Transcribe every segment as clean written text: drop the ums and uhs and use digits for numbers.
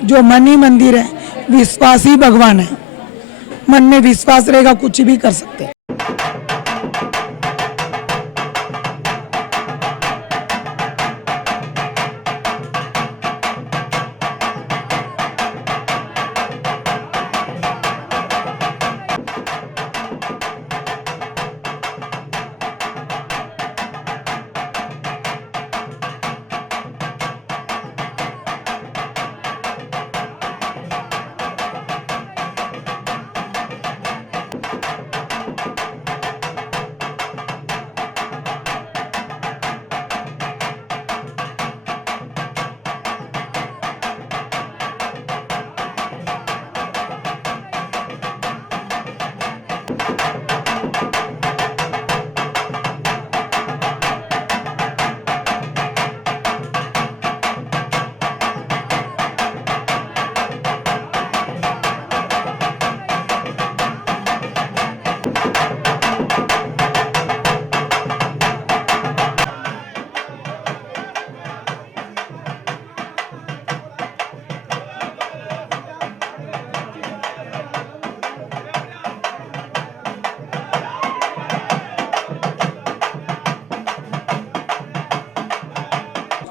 जो मन ही मंदिर है, विश्वास ही भगवान है। मन में विश्वास रहेगा कुछ भी कर सकते हैं।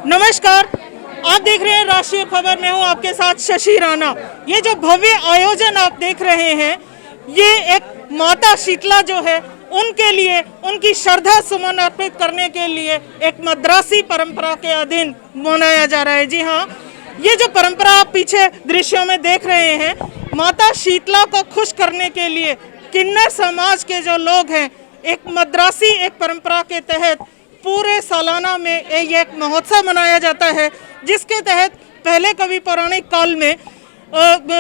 नमस्कार, आप देख रहे हैं राष्ट्रीय खबर में हूं आपके साथ शशि राणा। ये जो भव्य आयोजन आप देख रहे हैं, ये एक माता शीतला जो है उनके लिए, उनकी श्रद्धा सुमन अर्पित करने के लिए एक मद्रासी परंपरा के अधीन मनाया जा रहा है। जी हाँ, ये जो परंपरा आप पीछे दृश्यों में देख रहे हैं, माता शीतला को खुश करने के लिए किन्नर समाज के जो लोग हैं, एक मद्रासी एक परंपरा के तहत पूरे सालाना में ये एक महोत्सव मनाया जाता है, जिसके तहत पहले कभी पौराणिक काल में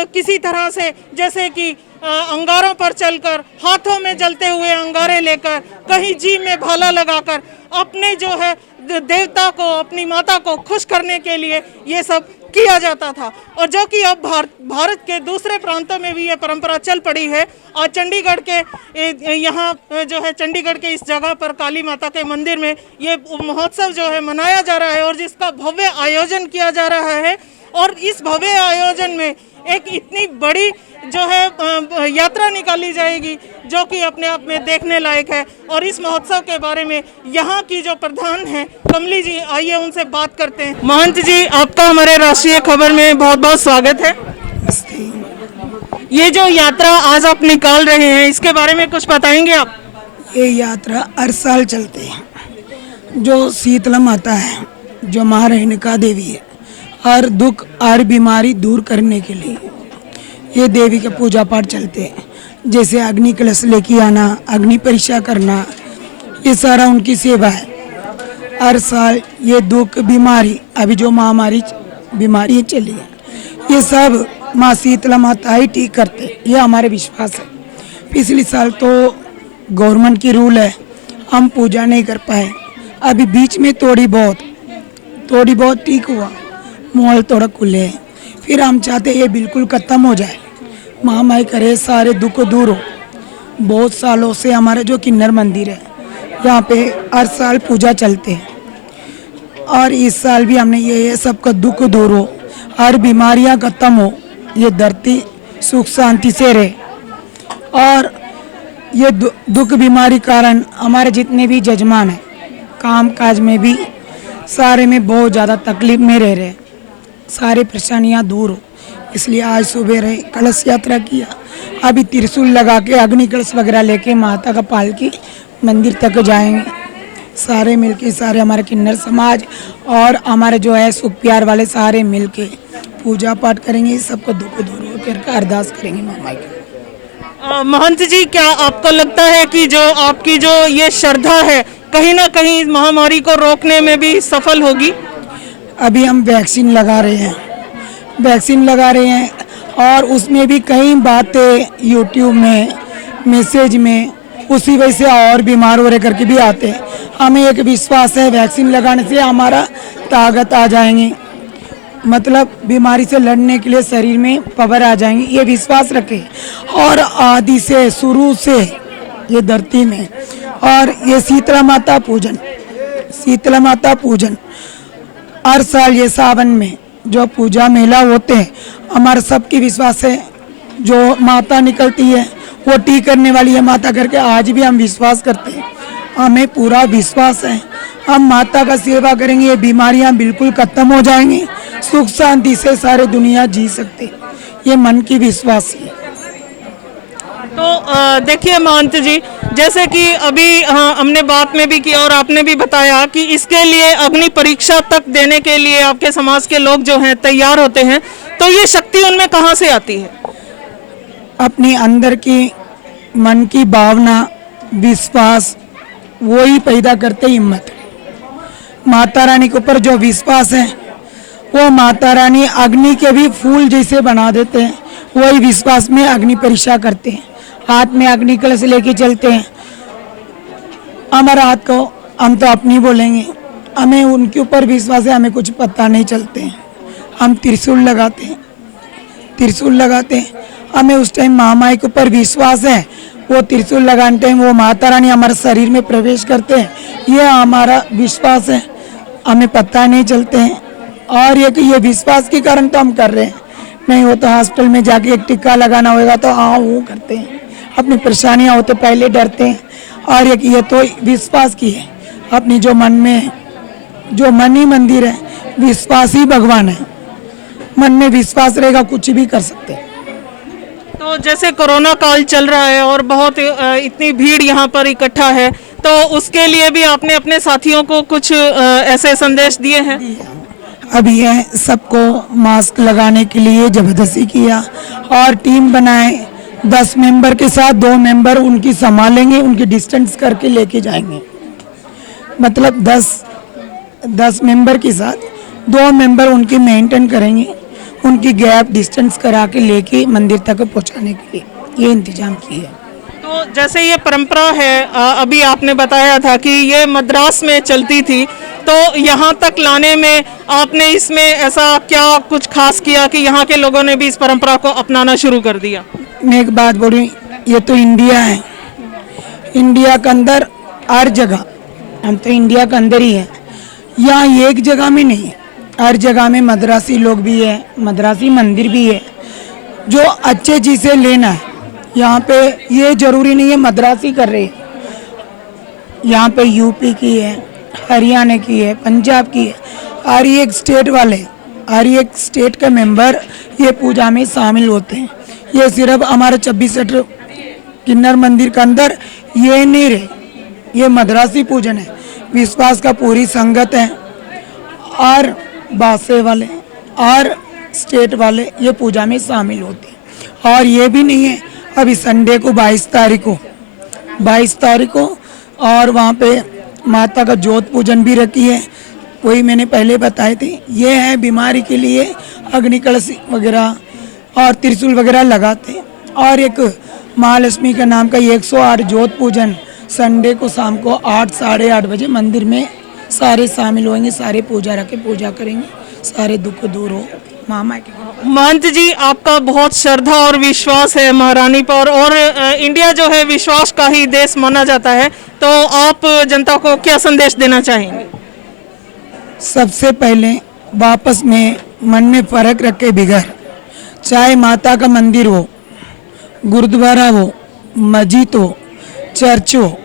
किसी तरह से, जैसे कि अंगारों पर चलकर, हाथों में जलते हुए अंगारे लेकर, कहीं जीभ में भाला लगाकर अपने जो है देवता को, अपनी माता को खुश करने के लिए ये सब किया जाता था। और जो कि अब भारत के दूसरे प्रांतों में भी ये परंपरा चल पड़ी है। और चंडीगढ़ के यहाँ जो है, चंडीगढ़ के इस जगह पर काली माता के मंदिर में ये महोत्सव जो है मनाया जा रहा है और जिसका भव्य आयोजन किया जा रहा है। और इस भव्य आयोजन में एक इतनी बड़ी जो है यात्रा निकाली जाएगी, जो कि अपने आप में देखने लायक है। और इस महोत्सव के बारे में यहाँ की जो प्रधान है कमली जी, आइए उनसे बात करते हैं। महंत जी, आपका हमारे राष्ट्रीय खबर में बहुत बहुत स्वागत है। ये जो यात्रा आज आप निकाल रहे हैं, इसके बारे में कुछ बताएंगे आप? ये यात्रा हर साल चलते हैं। जो शीतला माता है, जो महारेणुका देवी है, हर दुख हर बीमारी दूर करने के लिए ये देवी के पूजा पाठ चलते हैं। जैसे अग्नि कलश लेके आना, अग्नि परीक्षा करना, ये सारा उनकी सेवा है। हर साल ये दुख बीमारी, अभी जो महामारी बीमारी चली है, ये सब माँ शीतला माता ही ठीक करते, ये हमारे विश्वास है। पिछले साल तो गवर्नमेंट की रूल है, हम पूजा नहीं कर पाए। अभी बीच में थोड़ी बहुत ठीक हुआ, मॉल थोड़ा खुले हैं। फिर हम चाहते ये बिल्कुल ख़त्म हो जाए, महामारी करे, सारे दुख दूर हो। बहुत सालों से हमारे जो किन्नर मंदिर है, यहाँ पे हर साल पूजा चलते हैं। और इस साल भी हमने ये सबका दुख दूर हो, हर बीमारियाँ ख़त्म हो, ये धरती सुख शांति से रहे। और ये दुख बीमारी कारण हमारे जितने भी जजमान हैं, काम काज में भी सारे में बहुत ज़्यादा तकलीफ में रह रहे, सारे परेशानियाँ दूर हो। इसलिए आज सुबह रहे कलश यात्रा किया। अभी त्रिशूल लगा के अग्नि कलश वगैरह लेके माता का पालकी मंदिर तक जाएंगे। सारे मिलके, सारे हमारे किन्नर समाज और हमारे जो है सुख प्यार वाले सारे मिलके पूजा पाठ करेंगे, सबको दुख दूर हो करके अरदास करेंगे मामा की। महंत जी, क्या आपको लगता है कि जो आपकी जो ये श्रद्धा है कहीं ना कहीं महामारी को रोकने में भी सफल होगी? अभी हम वैक्सीन लगा रहे हैं और उसमें भी कई बातें यूट्यूब में, मैसेज में उसी वजह से और बीमार हो रहे करके भी आते हैं। हमें एक विश्वास है, वैक्सीन लगाने से हमारा ताकत आ जाएंगे, मतलब बीमारी से लड़ने के लिए शरीर में पावर आ जाएंगे, ये विश्वास रखें। और आदि से, शुरू से ये धरती में, और ये शीतला माता पूजन हर साल ये सावन में जो पूजा मेला होते हैं, हमारा सबकी विश्वास है जो माता निकलती है वो ठीक करने वाली है माता करके आज भी हम विश्वास करते हैं। हमें पूरा विश्वास है हम माता का सेवा करेंगे, ये बीमारियां बिल्कुल खत्म हो जाएंगी, सुख शांति से सारे दुनिया जी सकते हैं। ये मन की विश्वास है। तो देखिए महंत जी, जैसे कि अभी हमने बात में भी किया और आपने भी बताया कि इसके लिए अग्नि परीक्षा तक देने के लिए आपके समाज के लोग जो हैं तैयार होते हैं, तो ये शक्ति उनमें कहाँ से आती है? अपनी अंदर की मन की भावना, विश्वास, वो ही पैदा करते हिम्मत। माता रानी के ऊपर जो विश्वास है वो माता रानी अग्नि के भी फूल जैसे बना देते हैं। वही विश्वास में अग्नि परीक्षा करते हैं, हाथ में अग्नि कलश लेके चलते हैं। हमारा हाथ को हम तो अपनी बोलेंगे, हमें उनके ऊपर विश्वास है, हमें कुछ पता नहीं चलते हैं। हम त्रिशूल लगाते हैं, त्रिशूल लगाते हैं। हमें उस टाइम महामाई के ऊपर विश्वास है, वो त्रिशूल लगाने टाइम वो माता रानी हमारे शरीर में प्रवेश करते हैं, ये हमारा विश्वास है, हमें पता नहीं चलते हैं। और ये विश्वास के कारण तो हम कर रहे हैं, नहीं हो तो हॉस्पिटल में जाके एक टिक्का लगाना होगा तो हाँ वो करते हैं। अपनी परेशानियाँ होते पहले डरते हैं। और ये तो विश्वास की है, अपनी जो मन में जो मन ही मंदिर है, विश्वास ही भगवान है। मन में विश्वास रहेगा कुछ भी कर सकते हैं। तो जैसे कोरोना काल चल रहा है और बहुत इतनी भीड़ यहाँ पर इकट्ठा है, तो उसके लिए भी आपने अपने साथियों को कुछ ऐसे संदेश दिए हैं? अभी है सबको मास्क लगाने के लिए जबरदस्ती किया और टीम बनाए। 10 मेंबर के साथ 2 मेंबर उनकी संभालेंगे, उनकी डिस्टेंस करके लेके जाएंगे। मतलब 10 मेंबर के साथ 2 मेंबर उनकी मेंटेन करेंगे, उनकी गैप डिस्टेंस करा के लेके मंदिर तक पहुंचाने के लिए ये इंतजाम किया। तो जैसे ये परंपरा है, अभी आपने बताया था कि ये मद्रास में चलती थी, तो यहाँ तक लाने में आपने इसमें ऐसा क्या कुछ खास किया कि यहाँ के लोगों ने भी इस परंपरा को अपनाना शुरू कर दिया? मैं एक बात बोलूँ, ये तो इंडिया है, इंडिया के अंदर हर जगह, हम तो इंडिया के अंदर ही है, यहाँ एक जगह में नहीं है, हर जगह में मद्रासी लोग भी है, मद्रासी मंदिर भी है। जो अच्छे चीज़ें लेना है यहाँ पे, ये जरूरी नहीं है मद्रासी कर रहे हैं, यहाँ पे यूपी की है, हरियाणा की है, पंजाब की है, हर एक स्टेट वाले, हर एक स्टेट के मेंबर ये पूजा में शामिल होते हैं। ये सिर्फ हमारे 26 सेक्टर किन्नर मंदिर के अंदर ये नहीं रहे, ये मद्रासी पूजन है। विश्वास का पूरी संगत है और बासे वाले और स्टेट वाले ये पूजा में शामिल होते हैं। और ये भी नहीं है, अभी संडे को 22 तारीख को और वहाँ पे माता का ज्योत पूजन भी रखी है, वही मैंने पहले बताए थे। ये है बीमारी के लिए अग्नि कलश वगैरह और त्रिशूल वगैरह लगाते हैं। और एक महालक्ष्मी का नाम का 108 ज्योत पूजन संडे को शाम को 8 साढ़े 8 बजे मंदिर में सारे शामिल होंगे, सारे पूजा रखे पूजा करेंगे, सारे दुख दूर हो मामा के। महंत जी, आपका बहुत श्रद्धा और विश्वास है महारानी पर, और इंडिया जो है विश्वास का ही देश माना जाता है, तो आप जनता को क्या संदेश देना चाहेंगे? सबसे पहले वापस में मन में फर्क रख के बिगड़, चाहे माता का मंदिर हो, गुरुद्वारा हो, मस्जिद हो, चर्च हो,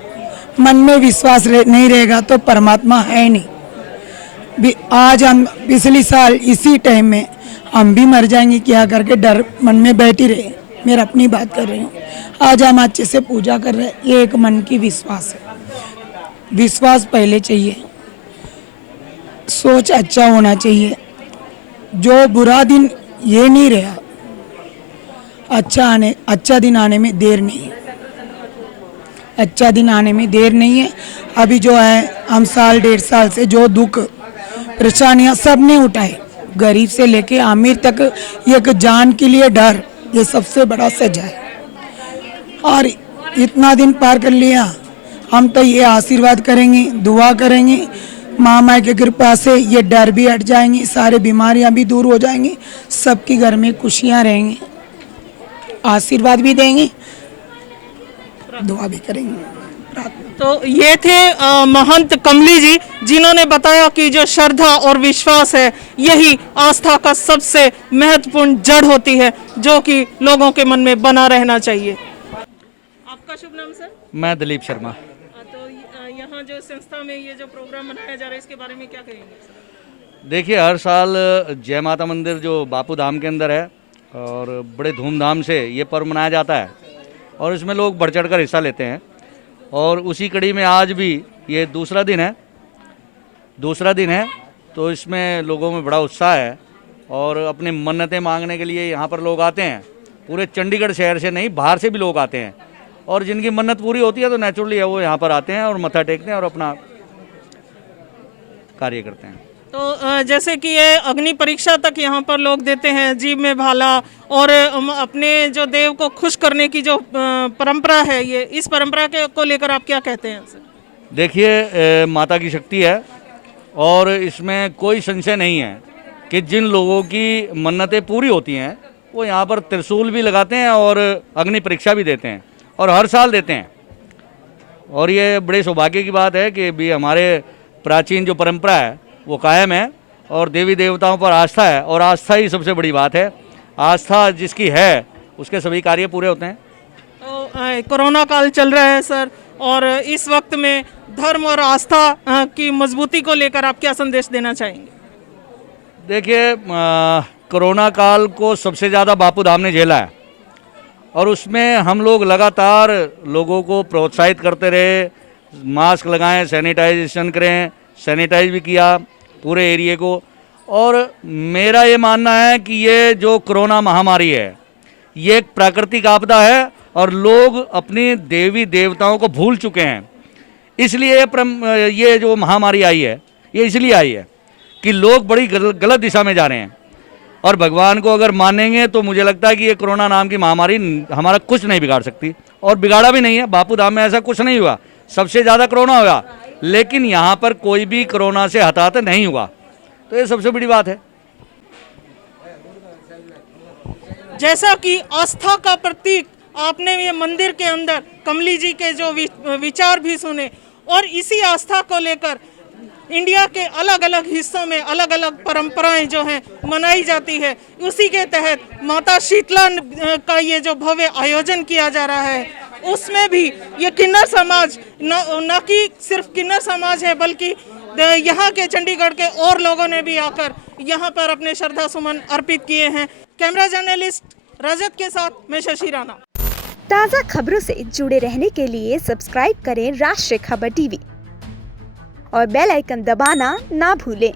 मन में विश्वास नहीं रहेगा तो परमात्मा है नहीं। आज हम पिछली साल इसी टाइम में हम भी मर जाएंगे क्या करके डर मन में बैठी रहे, मेरा अपनी बात कर रही हूँ। आज हम अच्छे से पूजा कर रहे हैं, ये एक मन की विश्वास है। विश्वास पहले चाहिए, सोच अच्छा होना चाहिए। जो बुरा दिन ये नहीं रहा, अच्छा दिन आने में देर नहीं है, अच्छा दिन आने में देर नहीं है। अभी जो है हम साल 1.5 साल से जो दुख परेशानियां सब ने उठाए, गरीब से लेके अमीर तक, एक जान के लिए डर, ये सबसे बड़ा सजा है। और इतना दिन पार कर लिया, हम तो ये आशीर्वाद करेंगे, दुआ करेंगे माँ की कृपा से ये डर भी हट जाएंगे, सारे बीमारियां भी दूर हो जाएंगी, सबके घर में खुशियां रहेंगी, आशीर्वाद भी देंगे, दुआ भी करेंगे। तो ये थे महंत कमली जी, जिन्होंने बताया कि जो श्रद्धा और विश्वास है यही आस्था का सबसे महत्वपूर्ण जड़ होती है, जो कि लोगों के मन में बना रहना चाहिए। आपका शुभ नाम सर? मैं दिलीप शर्मा। तो यहाँ जो संस्था में ये जो प्रोग्राम मनाया जा रहा है इसके बारे में क्या कहेंगे? देखिए, हर साल जय माता मंदिर जो बापू धाम के अंदर है और बड़े धूमधाम से ये पर्व मनाया जाता है और इसमें लोग बढ़ चढ़ कर हिस्सा लेते हैं। और उसी कड़ी में आज भी ये दूसरा दिन है, तो इसमें लोगों में बड़ा उत्साह है और अपनी मन्नतें मांगने के लिए यहाँ पर लोग आते हैं। पूरे चंडीगढ़ शहर से नहीं, बाहर से भी लोग आते हैं और जिनकी मन्नत पूरी होती है तो नेचुरली वो यहाँ पर आते हैं और मत्था टेकते हैं और अपना कार्य करते हैं। तो जैसे कि ये अग्नि परीक्षा तक यहाँ पर लोग देते हैं, जीभ में भाला, और अपने जो देव को खुश करने की जो परंपरा है, ये इस परंपरा को लेकर आप क्या कहते हैं सर? देखिए, माता की शक्ति है और इसमें कोई संशय नहीं है कि जिन लोगों की मन्नतें पूरी होती हैं वो यहाँ पर त्रिशूल भी लगाते हैं और अग्नि परीक्षा भी देते हैं और हर साल देते हैं। और ये बड़े सौभाग्य की बात है कि भी हमारे प्राचीन जो परंपरा है वो कायम है और देवी देवताओं पर आस्था है और आस्था ही सबसे बड़ी बात है। आस्था जिसकी है उसके सभी कार्य पूरे होते हैं। तो कोरोना काल चल रहा है सर, और इस वक्त में धर्म और आस्था की मजबूती को लेकर आप क्या संदेश देना चाहेंगे? देखिए, कोरोना काल को सबसे ज़्यादा बापू धाम ने झेला है और उसमें हम लोग लगातार लोगों को प्रोत्साहित करते रहे, मास्क लगाएं, सैनिटाइजेशन करें, सैनिटाइज भी किया पूरे एरिए को। और मेरा ये मानना है कि ये जो कोरोना महामारी है ये एक प्राकृतिक आपदा है और लोग अपनी देवी देवताओं को भूल चुके हैं। इसलिए ये जो महामारी आई है ये इसलिए आई है कि लोग बड़ी गलत दिशा में जा रहे हैं और भगवान को अगर मानेंगे तो मुझे लगता है कि ये कोरोना नाम की महामारी हमारा कुछ नहीं बिगाड़ सकती और बिगाड़ा भी नहीं है। बापू धाम में ऐसा कुछ नहीं हुआ, सबसे ज़्यादा कोरोना हुआ लेकिन यहाँ पर कोई भी कोरोना से हताहत नहीं हुआ, तो ये सबसे बड़ी बात है। जैसा कि आस्था का प्रतीक आपने ये मंदिर के अंदर कमली जी के जो विचार भी सुने, और इसी आस्था को लेकर इंडिया के अलग अलग हिस्सों में अलग अलग परंपराएं जो हैं मनाई जाती है। उसी के तहत माता शीतला का ये जो भव्य आयोजन किया जा रहा है, उसमें भी ये किन्नर समाज न कि सिर्फ किन्नर समाज है बल्कि यहाँ के चंडीगढ़ के और लोगों ने भी आकर यहाँ पर अपने श्रद्धा सुमन अर्पित किए हैं। कैमरा जर्नलिस्ट रजत के साथ मैं शशि राणा। ताज़ा खबरों से जुड़े रहने के लिए सब्सक्राइब करें राष्ट्रीय खबर टीवी और बेल आइकन दबाना ना भूलें।